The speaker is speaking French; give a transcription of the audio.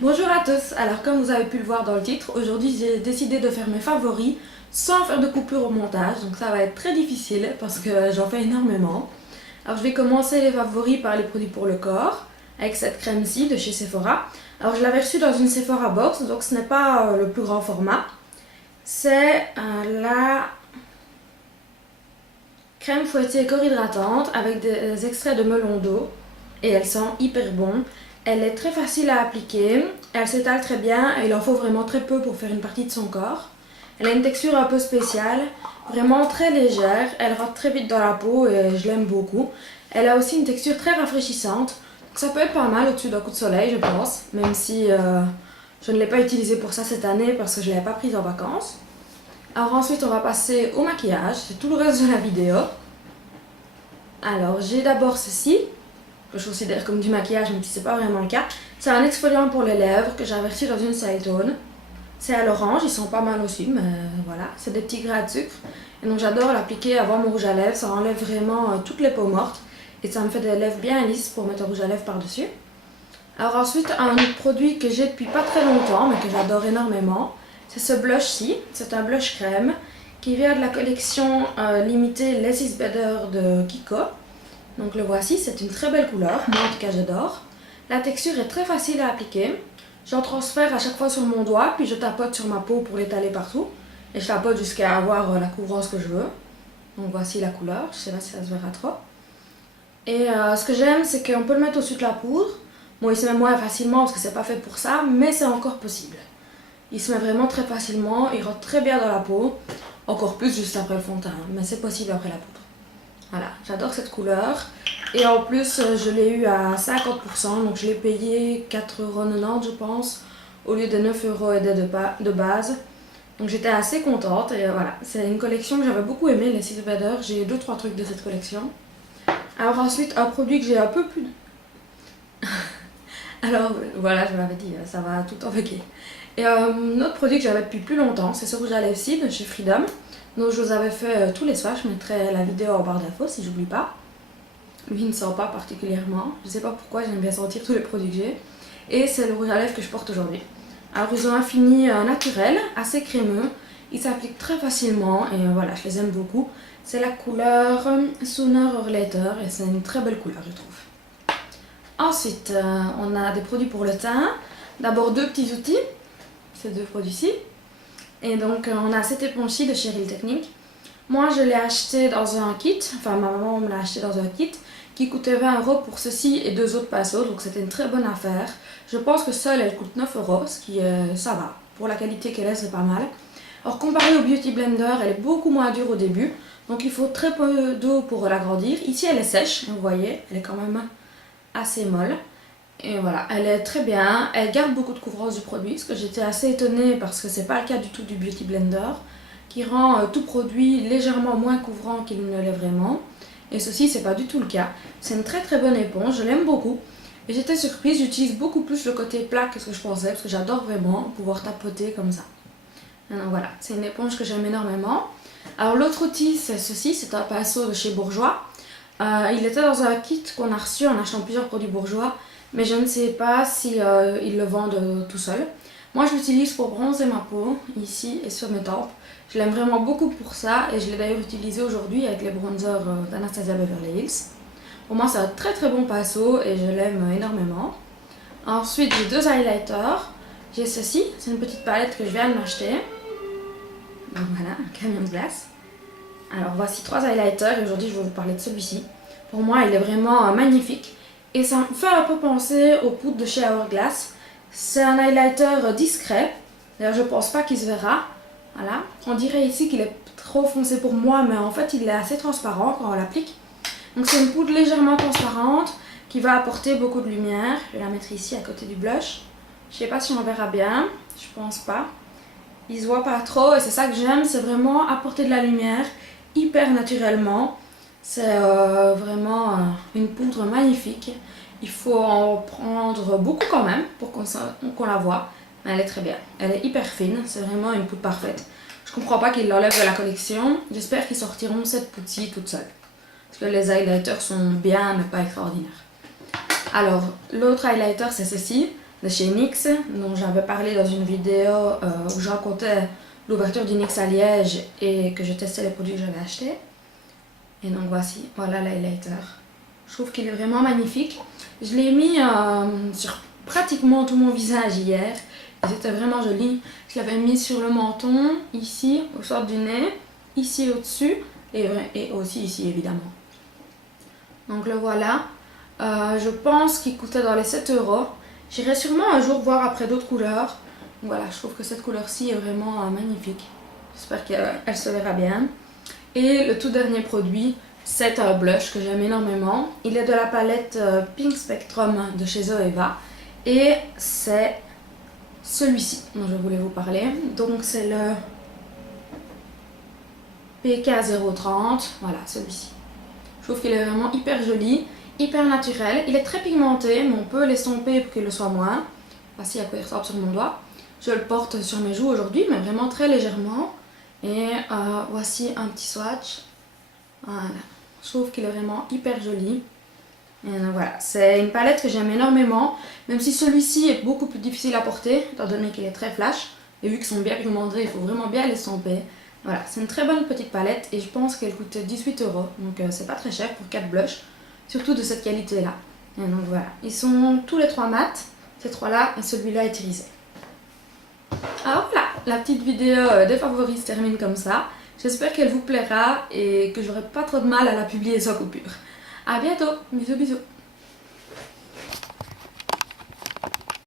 Bonjour à tous, alors comme vous avez pu le voir dans le titre, aujourd'hui j'ai décidé de faire mes favoris sans faire de coupure au montage, donc ça va être très difficile parce que j'en fais énormément. Alors je vais commencer les favoris par les produits pour le corps, avec cette crème-ci de chez Sephora. Alors je l'avais reçue dans une Sephora Box, donc ce n'est pas le plus grand format. C'est la crème fouettée corps hydratante avec des extraits de melon d'eau et elle sent hyper bon. Elle est très facile à appliquer, elle s'étale très bien et il en faut vraiment très peu pour faire une partie de son corps. Elle a une texture un peu spéciale, vraiment très légère, elle rentre très vite dans la peau et je l'aime beaucoup. Elle a aussi une texture très rafraîchissante, donc ça peut être pas mal au-dessus d'un coup de soleil je pense, même si je ne l'ai pas utilisée pour ça cette année parce que je ne l'avais pas prise en vacances. Alors ensuite on va passer au maquillage, c'est tout le reste de la vidéo. Alors j'ai d'abord ceci, que je considère comme du maquillage même si c'est pas vraiment le cas. C'est un exfoliant pour les lèvres que j'avais reçu dans une Sidetone. C'est à l'orange, ils sont pas mal aussi, mais voilà, c'est des petits grains de sucre. Et donc j'adore l'appliquer avant mon rouge à lèvres, ça enlève vraiment toutes les peaux mortes. Et ça me fait des lèvres bien lisses pour mettre un rouge à lèvres par-dessus. Alors ensuite, un autre produit que j'ai depuis pas très longtemps, mais que j'adore énormément, c'est ce blush-ci. C'est un blush crème qui vient de la collection limitée Less is Better de Kiko. Donc le voici, c'est une très belle couleur, moi en tout cas j'adore. La texture est très facile à appliquer. J'en transfère à chaque fois sur mon doigt, puis je tapote sur ma peau pour l'étaler partout. Et je tapote jusqu'à avoir la couvrance que je veux. Donc voici la couleur, je sais pas si ça se verra trop. Et ce que j'aime, c'est qu'on peut le mettre au-dessus de la poudre. Bon, il se met moins facilement parce que c'est pas fait pour ça, mais c'est encore possible. Il se met vraiment très facilement, il rentre très bien dans la peau. Encore plus juste après le fond de teint, mais c'est possible après la poudre. Voilà, j'adore cette couleur. Et en plus, je l'ai eu à 50%, donc je l'ai payé 4,90€ je pense, au lieu de 9€ et de base. Donc j'étais assez contente et voilà, c'est une collection que j'avais beaucoup aimée, les Six Better. J'ai 2-3 trucs de cette collection. Alors ensuite, un produit que j'ai un peu plus... Alors voilà, je l'avais dit, ça va tout envoquer. Et un autre produit que j'avais depuis plus longtemps, c'est ce rouge à lèvres de chez Freedom. Donc je vous avais fait tous les soirs, je mettrai la vidéo en barre d'infos si j'oublie pas. Lui il ne sent pas particulièrement, je sais pas pourquoi, j'aime bien sentir tous les produits que j'ai. Et c'est le rouge à lèvres que je porte aujourd'hui. Alors ils ont un fini naturel, assez crémeux, ils s'appliquent très facilement et voilà, je les aime beaucoup. C'est la couleur Sooner or Later et c'est une très belle couleur je trouve. Ensuite, on a des produits pour le teint. D'abord deux petits outils, ces deux produits-ci. Et donc on a cette éponge-ci de chez Real Technique. Moi je l'ai acheté dans un kit, enfin ma maman me l'a acheté dans un kit qui coûtait 20€ pour ceci et deux autres pinceaux, donc c'était une très bonne affaire. Je pense que seule elle coûte 9€, ce qui ça va. Pour la qualité qu'elle est, c'est pas mal. Alors comparé au Beauty Blender, elle est beaucoup moins dure au début, donc il faut très peu d'eau pour l'agrandir. Ici elle est sèche, vous voyez, elle est quand même assez molle. Et voilà, elle est très bien, elle garde beaucoup de couvrance du produit, ce que j'étais assez étonnée parce que c'est pas le cas du tout du Beauty Blender, qui rend tout produit légèrement moins couvrant qu'il ne l'est vraiment. Et ceci, c'est pas du tout le cas. C'est une très très bonne éponge, je l'aime beaucoup. Et j'étais surprise, j'utilise beaucoup plus le côté plat que ce que je pensais, parce que j'adore vraiment pouvoir tapoter comme ça. Alors voilà, c'est une éponge que j'aime énormément. Alors l'autre outil, c'est ceci, c'est un pinceau de chez Bourjois. Il était dans un kit qu'on a reçu en achetant plusieurs produits Bourjois, mais je ne sais pas si ils le vendent tout seul. Moi je l'utilise pour bronzer ma peau, ici et sur mes tempes. Je l'aime vraiment beaucoup pour ça et je l'ai d'ailleurs utilisé aujourd'hui avec les bronzers d'Anastasia Beverly Hills. Pour moi c'est un très très bon pinceau et je l'aime énormément. Ensuite j'ai deux highlighters. J'ai ceci, c'est une petite palette que je viens de m'acheter. Donc voilà, un camion de glace. Alors voici trois highlighters et aujourd'hui je vais vous parler de celui-ci. Pour moi il est vraiment magnifique et ça me fait un peu penser aux poudres de chez Hourglass. C'est un highlighter discret, d'ailleurs je pense pas qu'il se verra. Voilà. On dirait ici qu'il est trop foncé pour moi mais en fait il est assez transparent quand on l'applique. Donc c'est une poudre légèrement transparente qui va apporter beaucoup de lumière. Je vais la mettre ici à côté du blush. Je sais pas si on verra bien, je pense pas. Il se voit pas trop et c'est ça que j'aime, c'est vraiment apporter de la lumière hyper naturellement. C'est vraiment une poudre magnifique. Il faut en prendre beaucoup quand même pour qu'on la voit. Mais elle est très bien. Elle est hyper fine, c'est vraiment une poudre parfaite. Je comprends pas qu'ils l'enlèvent de la collection. J'espère qu'ils sortiront cette poudre-ci toute seule. Parce que les highlighters sont bien mais pas extraordinaires. Alors, l'autre highlighter c'est ceci. de chez NYX, dont j'avais parlé dans une vidéo où je racontais l'ouverture du NYX à Liège et que je testais les produits que j'avais achetés. Et donc voici, voilà l'highlighter. Je trouve qu'il est vraiment magnifique. Je l'ai mis sur pratiquement tout mon visage hier. C'était vraiment joli. Je l'avais mis sur le menton, ici, au sort du nez, ici au-dessus et aussi ici évidemment. Donc le voilà. Je pense qu'il coûtait dans les 7 euros. J'irai sûrement un jour voir après d'autres couleurs. Voilà, je trouve que cette couleur-ci est vraiment magnifique. J'espère qu'elle se verra bien. Et le tout dernier produit, c'est un blush que j'aime énormément. Il est de la palette Pink Spectrum de chez Zoeva. Et c'est celui-ci dont je voulais vous parler. Donc c'est le PK030. Voilà, celui-ci. Je trouve qu'il est vraiment hyper joli, hyper naturel. Il est très pigmenté, mais on peut l'estomper pour qu'il le soit moins. Voici à quoi il ressemble sur mon doigt. Je le porte sur mes joues aujourd'hui, mais vraiment très légèrement. Et voici un petit swatch. Voilà. Je trouve qu'il est vraiment hyper joli. Et voilà, c'est une palette que j'aime énormément, même si celui-ci est beaucoup plus difficile à porter, étant donné qu'il est très flash. Et vu qu'ils sont bien pigmentés, il faut vraiment bien l'estomper. Voilà, c'est une très bonne petite palette et je pense qu'elle coûte 18 euros. Donc c'est pas très cher pour 4 blushs, surtout de cette qualité-là. Et donc voilà, ils sont tous les trois mat, ces trois-là, et celui-là est irisé. Alors voilà, la petite vidéo des favoris se termine comme ça. J'espère qu'elle vous plaira et que j'aurai pas trop de mal à la publier sans coupure. A bientôt, bisous bisous.